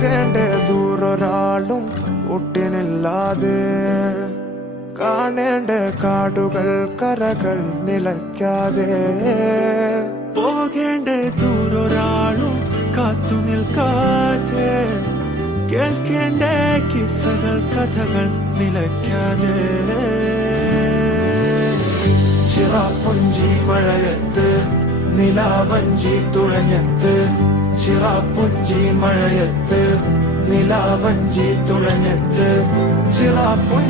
പോകേണ്ട ദൂരൊരാളും ഒട്ടിനില്ലാതെ, കാണേണ്ട കാടുകൾ കരകൾ നിലയ്ക്കാതെ, പോകേണ്ട ദൂരൊരാളും കാത്തു നിൽക്കാതെ, കേൾക്കേണ്ട കിസ്സകൾ കഥകൾ നിലയ്ക്കാതെ. ചിറാപ്പുഞ്ചി മഴയത്ത് നിലാവഞ്ചി തുഴഞ്ഞത്ത്, ചിറാപ്പുഞ്ചി മഴയത്ത് നിലാവഞ്ചി തുഴഞ്ഞത്ത്, ചിറാപ്പുഞ്ചി